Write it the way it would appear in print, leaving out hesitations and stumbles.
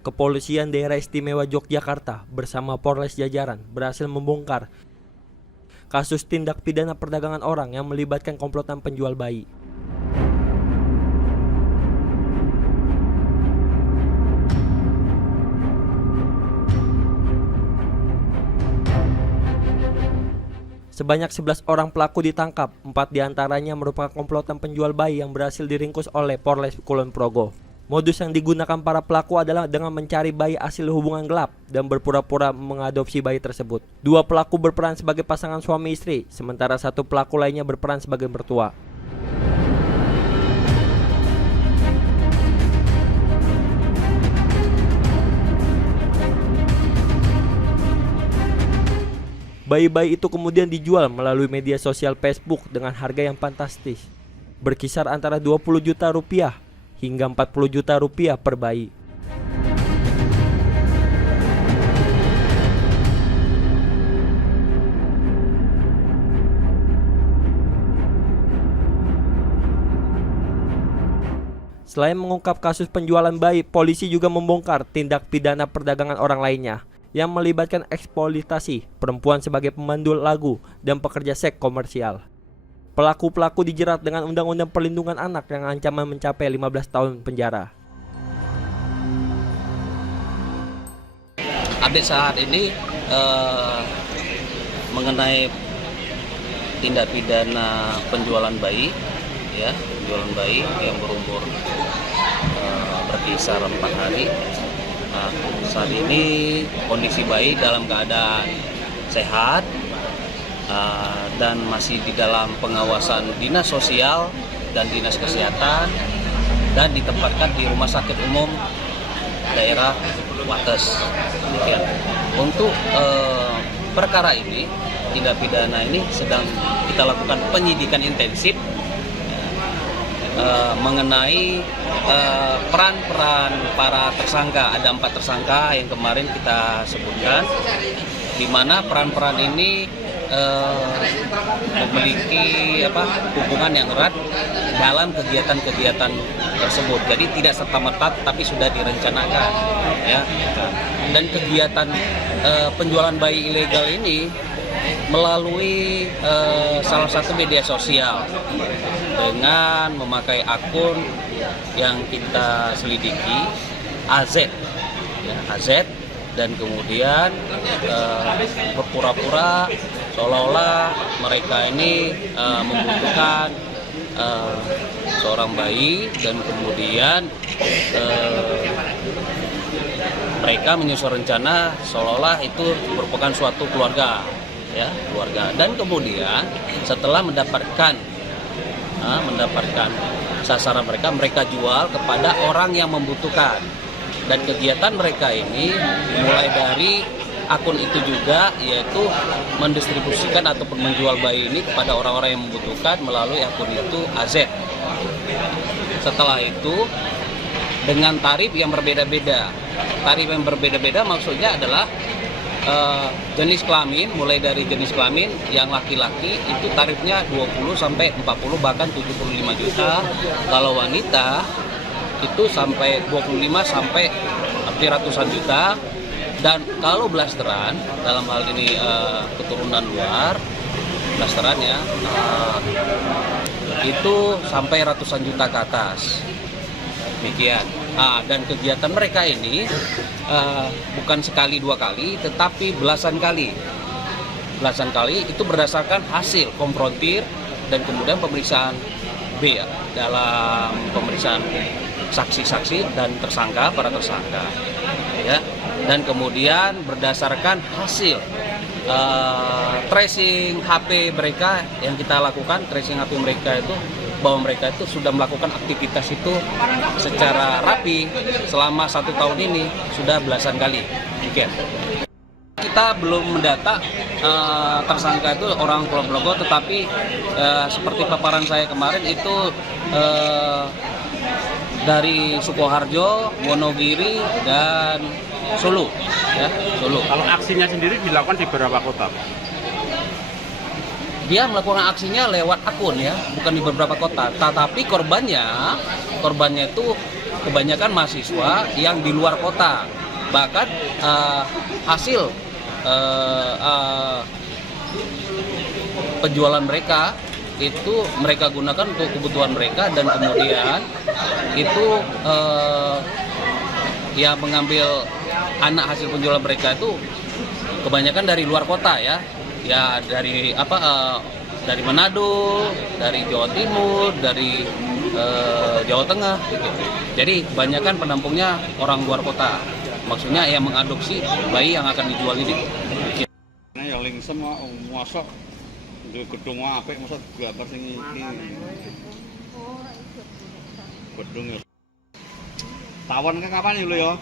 Kepolisian Daerah Istimewa Yogyakarta bersama Polres jajaran berhasil membongkar kasus tindak pidana perdagangan orang yang melibatkan komplotan penjual bayi. Sebanyak 11 orang pelaku ditangkap, 4 diantaranya merupakan komplotan penjual bayi yang berhasil diringkus oleh Polres Kulon Progo. Modus yang digunakan para pelaku adalah dengan mencari bayi hasil hubungan gelap dan berpura-pura mengadopsi bayi tersebut. 2 pelaku berperan sebagai pasangan suami istri, sementara 1 pelaku lainnya berperan sebagai mertua. Bayi-bayi itu kemudian dijual melalui media sosial Facebook dengan harga yang fantastis, berkisar antara 20 juta rupiah hingga 40 juta rupiah per bayi. Selain mengungkap kasus penjualan bayi, polisi juga membongkar tindak pidana perdagangan orang lainnya yang melibatkan eksploitasi perempuan sebagai pemandu lagu dan pekerja seks komersial. Pelaku-pelaku dijerat dengan Undang-Undang Perlindungan Anak yang ancaman mencapai 15 tahun penjara. Update saat ini mengenai tindak pidana penjualan bayi, ya, penjualan bayi yang berumur berkisar 4 hari. Nah, saat ini kondisi bayi dalam keadaan sehat dan masih di dalam pengawasan Dinas Sosial dan Dinas Kesehatan dan ditempatkan di Rumah Sakit Umum Daerah Wates. Demikian. Untuk perkara ini, tindak pidana ini sedang kita lakukan penyidikan intensif mengenai peran-peran para tersangka. Ada 4 tersangka yang kemarin kita sebutkan, di mana peran-peran ini memiliki hubungan yang erat dalam kegiatan-kegiatan tersebut. Jadi tidak serta-merta, tapi sudah direncanakan, ya. Dan kegiatan penjualan bayi ilegal ini melalui salah satu media sosial dengan memakai akun yang kita selidiki AZ, ya, AZ, dan kemudian berpura-pura seolah-olah mereka ini membutuhkan seorang bayi, dan kemudian mereka menyusun rencana seolah-olah itu merupakan suatu keluarga, ya, keluarga. Dan kemudian setelah mendapatkan sasaran mereka jual kepada orang yang membutuhkan. Dan kegiatan mereka ini mulai dari akun itu juga, yaitu mendistribusikan ataupun menjual bayi ini kepada orang-orang yang membutuhkan melalui akun itu AZ. Setelah itu dengan tarif yang berbeda-beda. Tarif yang berbeda-beda maksudnya adalah jenis kelamin, mulai dari jenis kelamin yang laki-laki itu tarifnya 20 sampai 40 bahkan 75 juta. Kalau wanita itu sampai 25 sampai hampir ratusan juta. Dan kalau blasteran, dalam hal ini keturunan luar, blasteran ya, itu sampai ratusan juta ke atas. Demikian. Dan kegiatan mereka ini bukan sekali 2 kali, tetapi belasan kali. Belasan kali itu berdasarkan hasil konfrontir dan kemudian pemeriksaan B, ya, dalam pemeriksaan saksi-saksi dan tersangka, para tersangka, ya. Dan kemudian berdasarkan hasil tracing HP mereka yang kita lakukan, tracing HP mereka itu bahwa mereka itu sudah melakukan aktivitas itu secara rapi selama 1 tahun ini sudah belasan kali. Demikian. Kita belum mendata tersangka itu orang Kulon Progo, tetapi seperti paparan saya kemarin itu dari Sukoharjo, Wonogiri, dan Solo, ya, Solo. Kalau aksinya sendiri dilakukan di beberapa kota? Dia melakukan aksinya lewat akun, ya, bukan di beberapa kota. Tetapi korbannya itu kebanyakan mahasiswa yang di luar kota. Bahkan hasil penjualan mereka itu mereka gunakan untuk kebutuhan mereka, dan kemudian itu yang mengambil anak hasil penjualan mereka itu kebanyakan dari luar kota ya dari dari Manado, dari Jawa Timur, dari Jawa Tengah gitu. Jadi kebanyakan penampungnya orang luar kota, maksudnya yang mengadopsi bayi yang akan dijual ini. Nah, ya lingsem mosok di gedung apik mosok gambar sing iki. Gedung ya. Tawon kapan ya lho ya?